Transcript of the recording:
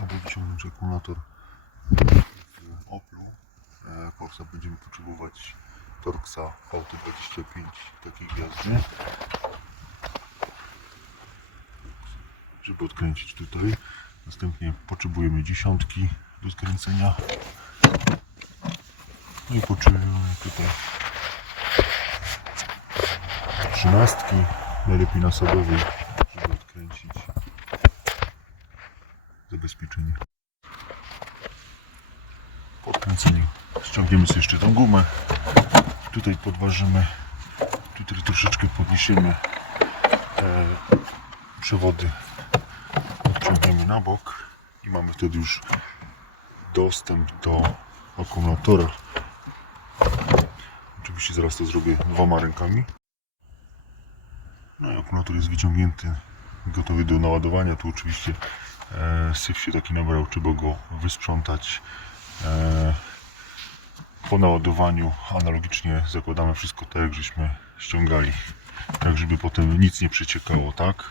albo wyciągnąć akumulator w Oplu. Corsa będziemy potrzebować Torxa VT25 takiej gwiazdy, żeby odkręcić tutaj. Następnie potrzebujemy dziesiątki do skręcenia. No i potrzebujemy tutaj trzynastki, najlepiej nasadowej, żeby odkręcić zabezpieczenie. Po odkręceniu ściągniemy sobie jeszcze tą gumę. Tutaj podważymy, tutaj troszeczkę podniesiemy przewody, odciągniemy na bok i mamy wtedy już dostęp do akumulatora. Oczywiście zaraz to zrobię dwoma rękami. No i akumulator jest wyciągnięty, gotowy do naładowania. Tu oczywiście syf się taki nabrał, trzeba go wysprzątać. Po naładowaniu analogicznie zakładamy wszystko tak, jak żeśmy ściągali, tak żeby potem nic nie przeciekało, tak?